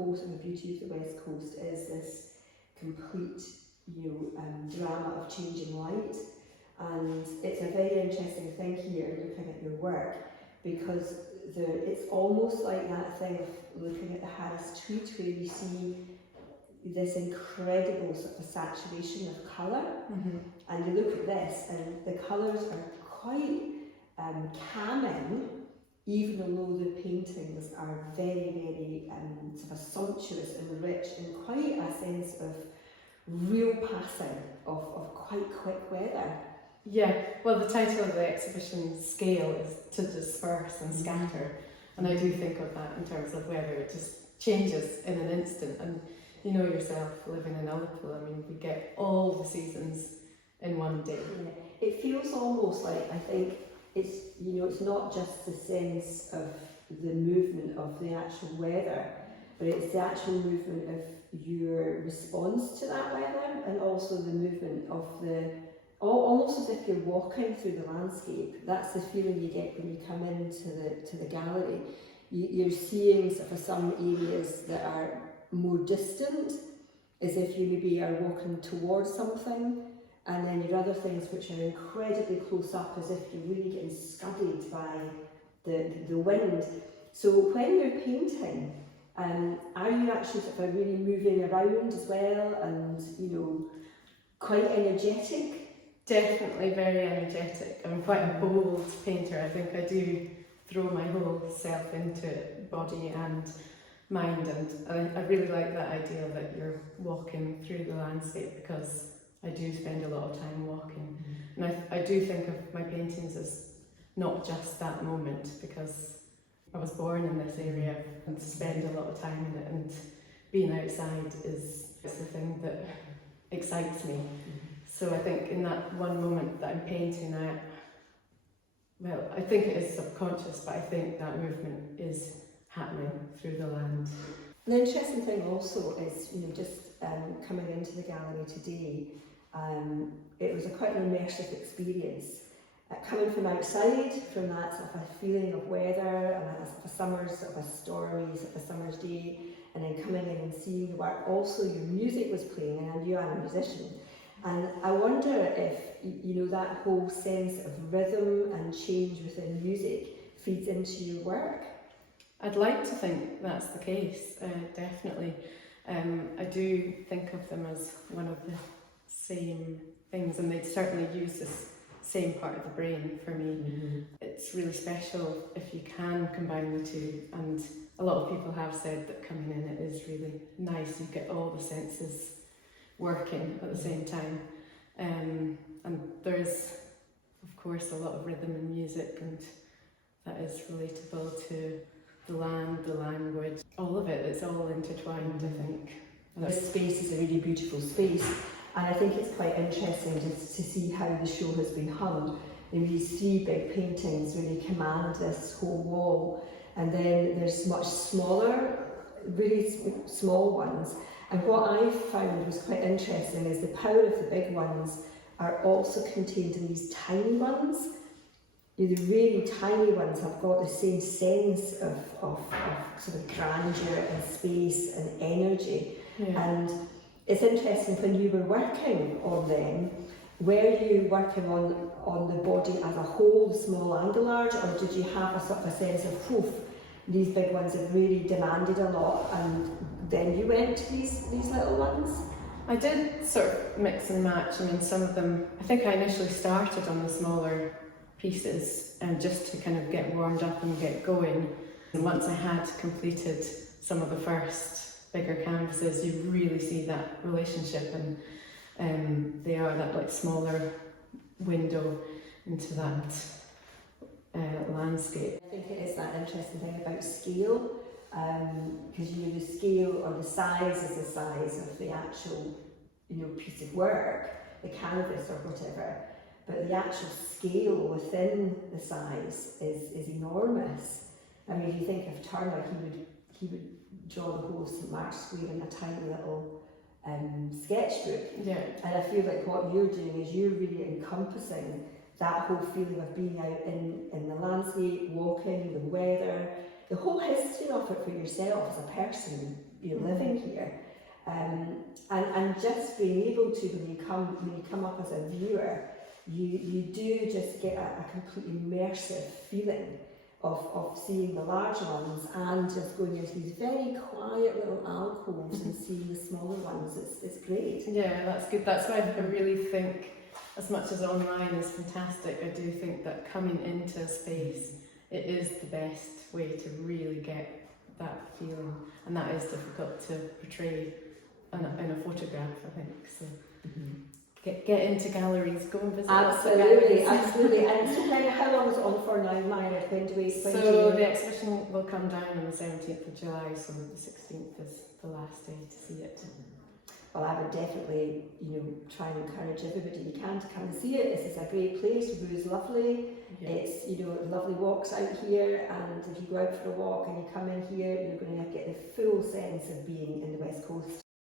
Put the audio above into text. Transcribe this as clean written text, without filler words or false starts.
whole sort of beauty of the West Coast is this complete, drama of changing light. And it's a very interesting thing here, looking at your work, because it's almost like that thing of looking at the Harris tweed, where you see this incredible sort of saturation of colour, and you look at this and the colours are quite calming, even though the paintings are very, very sort of sumptuous and rich, and quite a sense of real passing of quite quick weather. Yeah, well, the title of the exhibition, Scale, is to disperse and scatter, and I do think of that in terms of weather. It just changes in an instant, and you know yourself, living in Liverpool, I mean, we get all the seasons in one day. Yeah. It feels almost like, I think, it's not just the sense of the movement of the actual weather, but it's the actual movement of your response to that weather, and also the movement of almost as if you're walking through the landscape. That's the feeling you get when you come into the gallery. You're seeing sort of some areas that are more distant, as if you maybe are walking towards something, and then your other things which are incredibly close up, as if you're really getting scudded by the wind. So when you're painting, are you actually sort of really moving around as well, and quite energetic? Definitely very energetic. I'm quite a bold painter. I think I do throw my whole self into it, body and mind, and I really like that idea that you're walking through the landscape, because I do spend a lot of time walking. And I do think of my paintings as not just that moment, because I was born in this area and spend a lot of time in it, and being outside is the thing that excites me. So I think in that one moment that I'm painting, I think it is subconscious, but I think that movement is happening through the land. The interesting thing also is, just coming into the gallery today, it was quite an immersive experience. Coming from outside, from that sort of a feeling of weather, and a stormy summer's day, and then coming in and seeing the work. Also, your music was playing, and I knew I'm a musician. And I wonder if, that whole sense of rhythm and change within music feeds into your work. I'd like to think that's the case, definitely. I do think of them as one of the same things, and they certainly use this same part of the brain for me. It's really special if you can combine the two, and a lot of people have said that coming in it is really nice. You get all the senses working at the same time, and there's of course a lot of rhythm in music, and that is relatable to the land, the language, all of it. It's all intertwined, I think. This space is a really beautiful space, and I think it's quite interesting to see how the show has been hung. And these three big paintings really command this whole wall, and then there's much smaller, really small ones. And what I found was quite interesting is the power of the big ones are also contained in these tiny ones. The really tiny ones have got the same sense of sort of grandeur and space and energy. Yeah. And it's interesting, when you were working on them, were you working on the body as a whole, small and the large, or did you have a sort of a sense of proof? These big ones have really demanded a lot, and then you went to these little ones? I did sort of mix and match. I mean, some of them, I think I initially started on the smaller pieces, and just to kind of get warmed up and get going. And once I had completed some of the first bigger canvases, you really see that relationship, and they are that like smaller window into that landscape. I think it is that interesting thing about scale, because the scale or the size is the size of the actual piece of work, the canvas or whatever, but the actual scale within the size is enormous. I mean, if you think of Turner, he would draw the whole St Mark's Square in a tiny little sketchbook. Yeah. And I feel like what you're doing is you're really encompassing that whole feeling of being out in the landscape, walking, the weather, the whole history of it for yourself as a person, you know, living here. And just being able to, when you come up as a viewer, you do just get a completely immersive feeling of seeing the larger ones and just going into these very quiet little alcoves and seeing the smaller ones. It's great. Yeah, that's good. That's why I really think, as much as online is fantastic, I do think that coming into a space, it is the best way to really get that feeling, and that is difficult to portray in a photograph, I think. So get into galleries, go and visit Absolutely, absolutely. And so then, how long is it on for now, Myra? When do we? So the exhibition will come down on the 17th of July, so the 16th is the last day to see it. Well, I would definitely, you know, try and encourage everybody you can to come and see it. This is a great place. Rhue's lovely. Yeah. It's, you know, lovely walks out here, and if you go out for a walk and you come in here, you're going to get the full sense of being in the